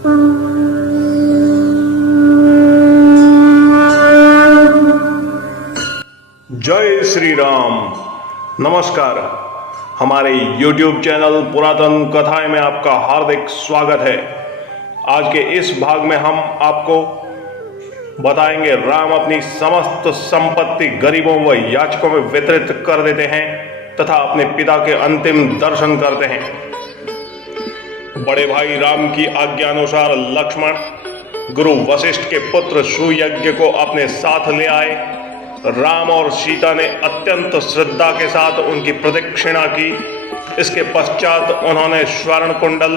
जय श्री राम। नमस्कार। हमारे YouTube चैनल पुरातन कथाएं में आपका हार्दिक स्वागत है। आज के इस भाग में हम आपको बताएंगे राम अपनी समस्त संपत्ति गरीबों व याचकों में वितरित कर देते हैं तथा अपने पिता के अंतिम दर्शन करते हैं। बड़े भाई राम की आज्ञानुसार लक्ष्मण गुरु वशिष्ठ के पुत्र सुयज्ञ को अपने साथ ले आए। राम और सीता ने अत्यंत श्रद्धा के साथ उनकी प्रदक्षिणा की। इसके पश्चात उन्होंने स्वर्ण कुंडल,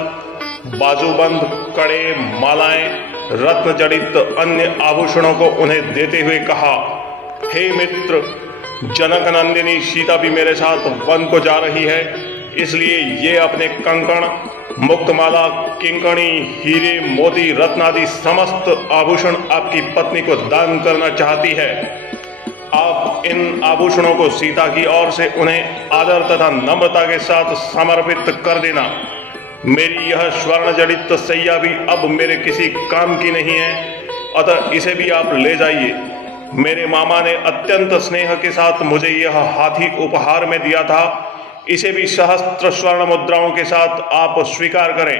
बाजूबंद, कड़े, मालाएं, रत्न जड़ित अन्य आभूषणों को उन्हें देते हुए कहा, हे मित्र, जनक नंदिनी सीता भी मेरे साथ वन को जा रही है, इसलिए ये अपने कंकण, मुक्तमाला, किंकणी, हीरे, मोती, रत्न आदि समस्त आभूषण आपकी पत्नी को दान करना चाहती है। आप इन आभूषणों को सीता की ओर से उन्हें आदर तथा नम्रता के साथ समर्पित कर देना। मेरी यह स्वर्ण जड़ित सैया भी अब मेरे किसी काम की नहीं है, अतः इसे भी आप ले जाइए। मेरे मामा ने अत्यंत स्नेह के साथ मुझे यह हाथी उपहार में दिया था, इसे भी सहस्त्र स्वर्ण मुद्राओं के साथ आप स्वीकार करें।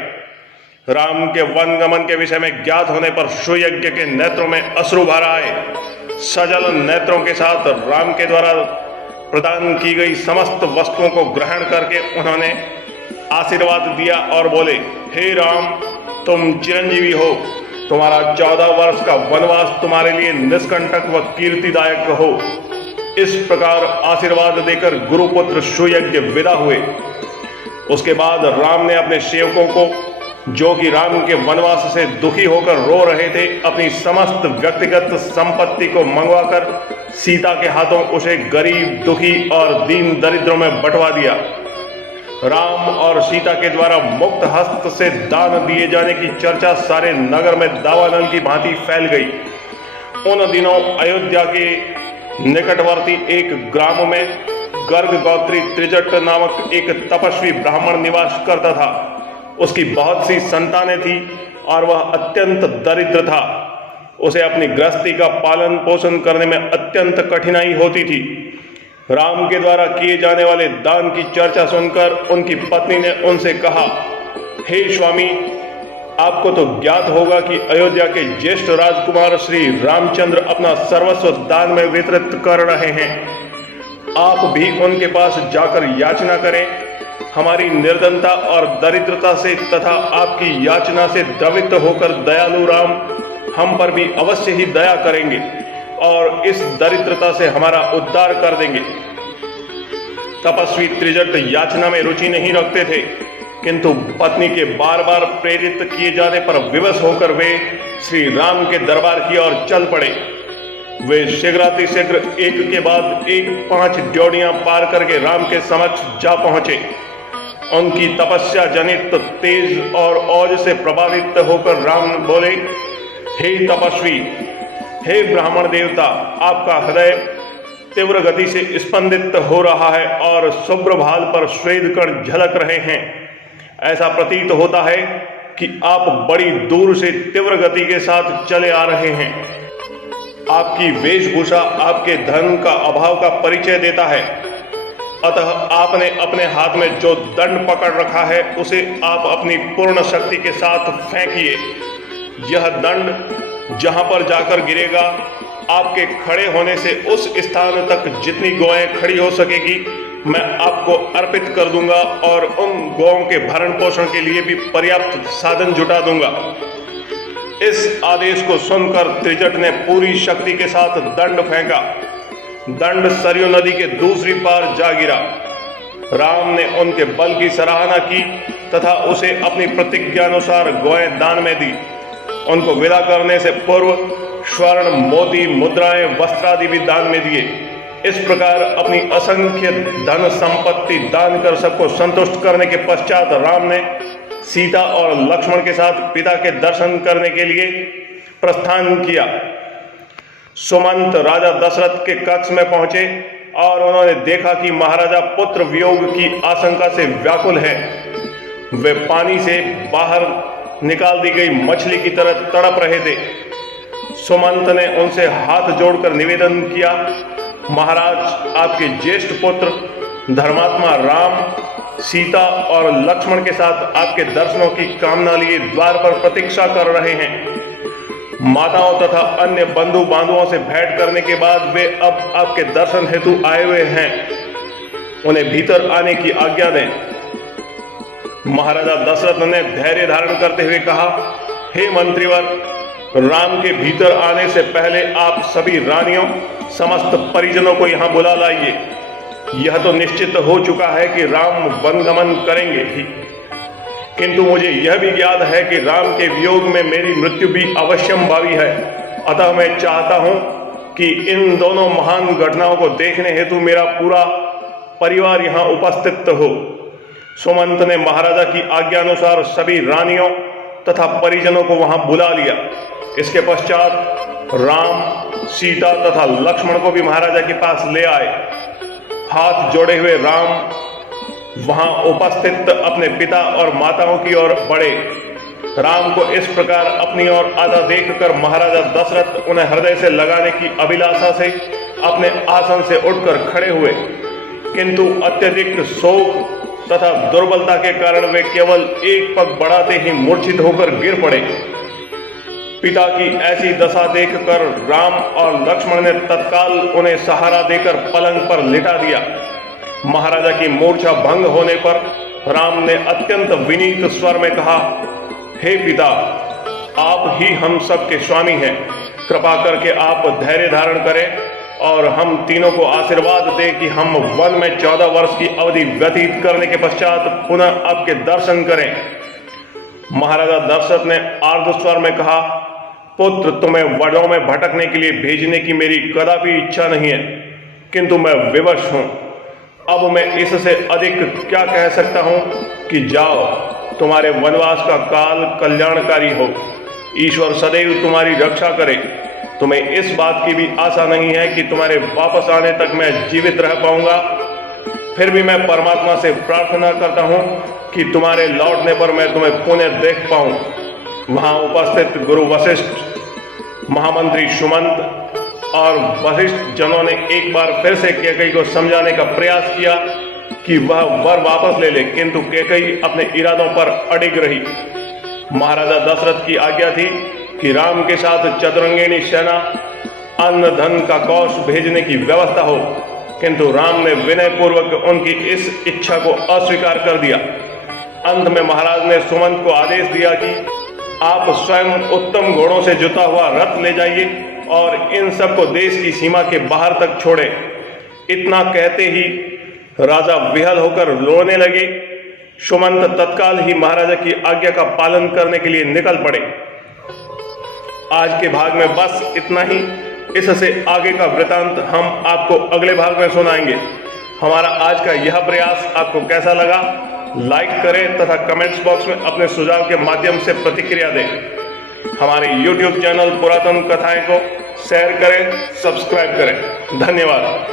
राम के वन गमन के विषय में ज्ञात होने पर सुयज्ञ के नेत्रों में अश्रु भर आए। सजल नेत्रों के साथ राम के द्वारा प्रदान की गई समस्त वस्तुओं को ग्रहण करके उन्होंने आशीर्वाद दिया और बोले, हे राम, तुम चिरंजीवी हो, तुम्हारा 14 वर्ष का वनवास तुम्हारे लिए निष्कंटक व कीर्तिदायक हो। इस प्रकार आशीर्वाद देकर गुरुपुत्र सुयज्ञ विदा हुए। उसके बाद राम ने अपने सेवकों को, जो कि राम के वनवास से दुखी होकर रो रहे थे, अपनी समस्त व्यक्तिगत संपत्ति को मंगवाकर सीता के हाथों उसे गरीब, दुखी और दीन दरिद्रों में बंटवा दिया। राम और सीता के द्वारा मुक्त हस्त से दान दिए जाने की चर्चा सारे नगर में दावानल की भांति फैल गई। उन दिनों अयोध्या के निकटवर्ती एक ग्राम में गर्ग गोत्री त्रिजट नामक एक तपस्वी ब्राह्मण निवास करता था। उसकी बहुत सी संतानें थी और वह अत्यंत दरिद्र था। उसे अपनी गृहस्थी का पालन पोषण करने में अत्यंत कठिनाई होती थी। राम के द्वारा किए जाने वाले दान की चर्चा सुनकर उनकी पत्नी ने उनसे कहा, हे स्वामी, आपको तो ज्ञात होगा कि अयोध्या के ज्येष्ठ राजकुमार श्री रामचंद्र अपना सर्वस्व दान में वितरित कर रहे हैं। आप भी उनके पास जाकर याचना करें। हमारी निर्धनता और दरिद्रता से तथा आपकी याचना से द्रवित होकर दयालु राम हम पर भी अवश्य ही दया करेंगे और इस दरिद्रता से हमारा उद्धार कर देंगे। तपस्वी त्रिजट याचना में रुचि नहीं रखते थे, किंतु पत्नी के बार बार प्रेरित किए जाने पर विवश होकर वे श्री राम के दरबार की ओर चल पड़े। वे शीघ्रातिशीघ्र एक के बाद एक 5 ड्योढ़ियां पार करके राम के समक्ष जा पहुंचे। उनकी तपस्या जनित तेज और ओज से प्रभावित होकर राम बोले, हे तपस्वी, हे ब्राह्मण देवता, आपका हृदय तीव्र गति से स्पंदित हो रहा है और शुभ्र भाल पर श्वेत कण झलक रहे हैं। ऐसा प्रतीत होता है कि आप बड़ी दूर से तीव्र गति के साथ चले आ रहे हैं। आपकी वेशभूषा आपके धन का अभाव का परिचय देता है, अतः आपने अपने हाथ में जो दंड पकड़ रखा है उसे आप अपनी पूर्ण शक्ति के साथ फेंकिए। यह दंड जहां पर जाकर गिरेगा, आपके खड़े होने से उस स्थान तक जितनी गौएं खड़ी हो सकेगी मैं आपको अर्पित कर दूंगा और उन गौओं के भरण पोषण के लिए भी पर्याप्त साधन जुटा दूंगा। इस आदेश को सुनकर त्रिजट ने पूरी शक्ति के साथ दंड फेंका। दंड सरयू नदी के दूसरी पार जा गिरा। राम ने उनके बल की सराहना की तथा उसे अपनी प्रतिज्ञानुसार गौएं दान में दी। उनको विदा करने से पूर्व स्वर्ण, मोती, मुद्राएं, वस्त्रादि भी दान में दिए। इस प्रकार अपनी असंख्य धन संपत्ति दान कर सबको संतुष्ट करने के पश्चात राम ने सीता और लक्ष्मण के साथ पिता के दर्शन करने के लिए प्रस्थान किया। सुमंत राजा दशरथ के कक्ष में पहुंचे और उन्होंने देखा कि महाराजा पुत्र वियोग की आशंका से व्याकुल है। वे पानी से बाहर निकाल दी गई मछली की तरह तड़प रहे थे। सुमंत ने उनसे हाथ जोड़कर निवेदन किया, महाराज, आपके ज्येष्ठ पुत्र धर्मात्मा राम, सीता और लक्ष्मण के साथ आपके दर्शनों की कामना लिए द्वार पर प्रतीक्षा कर रहे हैं। माताओं तथा अन्य बंधु बांधवों से भेंट करने के बाद वे अब आपके दर्शन हेतु आए हुए हैं। उन्हें भीतर आने की आज्ञा दें। महाराजा दशरथ ने धैर्य धारण करते हुए कहा, हे मंत्रीवर, राम के भीतर आने से पहले आप सभी रानियों, समस्त परिजनों को यहां बुला लाइए। यह तो निश्चित हो चुका है कि राम वनगमन करेंगे ही, किंतु मुझे यह भी ज्ञात है कि राम के वियोग में मेरी मृत्यु भी अवश्यंभावी है। अतः मैं चाहता हूं कि इन दोनों महान घटनाओं को देखने हेतु मेरा पूरा परिवार यहां उपस्थित हो। सुमंत ने महाराजा की आज्ञा अनुसार सभी रानियों तथा परिजनों को वहां बुला लिया। इसके पश्चात राम, सीता तथा लक्ष्मण को भी महाराजा के पास ले आए। हाथ जोड़े हुए राम वहां उपस्थित अपने पिता और माताओं की ओर बढ़े। राम को इस प्रकार अपनी ओर आता देखकर महाराजा दशरथ उन्हें हृदय से लगाने की अभिलाषा से अपने आसन से उठकर खड़े हुए, किंतु अत्यधिक शोक तथा दुर्बलता के कारण वे केवल एक पग बढ़ाते ही मूर्छित होकर गिर पड़े। पिता की ऐसी दशा देखकर राम और लक्ष्मण ने तत्काल उन्हें सहारा देकर पलंग पर लिटा दिया। महाराजा की मूर्छा भंग होने पर राम ने अत्यंत विनीत स्वर में कहा, हे पिता, आप ही हम सब के स्वामी हैं। कृपा करके आप धैर्य धारण करें और हम तीनों को आशीर्वाद दें कि हम वन में 14 वर्ष की अवधि व्यतीत करने के पश्चात पुनः आपके दर्शन करें। महाराजा दशरथ ने आर्द्र स्वर में कहा, पुत्र, तुम्हें वनों में भटकने के लिए भेजने की मेरी कदापि इच्छा नहीं है, किंतु मैं विवश हूं। अब मैं इससे अधिक क्या कह सकता हूं कि जाओ, तुम्हारे वनवास का काल कल्याणकारी हो। ईश्वर सदैव तुम्हारी रक्षा करे। तुम्हें इस बात की भी आशा नहीं है कि तुम्हारे वापस आने तक मैं जीवित रह पाऊंगा। फिर भी मैं परमात्मा से प्रार्थना करता हूं कि तुम्हारे लौटने पर मैं तुम्हें पुनः देख पाऊं। वहां उपस्थित गुरु वशिष्ठ, महामंत्री सुमंत और वशिष्ठ जनों ने एक बार फिर से कैकेयी को समझाने का प्रयास किया कि वह वर वापस ले ले, किंतु कैकेयी अपने इरादों पर अडिग रही। महाराजा दशरथ की आज्ञा थी कि राम के साथ चतुरंगिनी सेना, अन्न धन का कौश भेजने की व्यवस्था हो, किंतु राम ने विनय पूर्वक उनकी इस इच्छा को अस्वीकार कर दिया। अंत में महाराज ने सुमंत को आदेश दिया कि आप स्वयं उत्तम घोड़ों से जुता हुआ रथ ले जाइए और इन सबको देश की सीमा के बाहर तक छोड़े। इतना कहते ही राजा विहल होकर रोने लगे। सुमंत तत्काल ही महाराजा की आज्ञा का पालन करने के लिए निकल पड़े। आज के भाग में बस इतना ही। इससे आगे का वृतांत हम आपको अगले भाग में सुनाएंगे। हमारा आज का यह प्रयास आपको कैसा लगा, लाइक करें तथा कमेंट्स बॉक्स में अपने सुझाव के माध्यम से प्रतिक्रिया दें। हमारे YouTube चैनल पुरातन कथाएं को शेयर करें, सब्सक्राइब करें। धन्यवाद।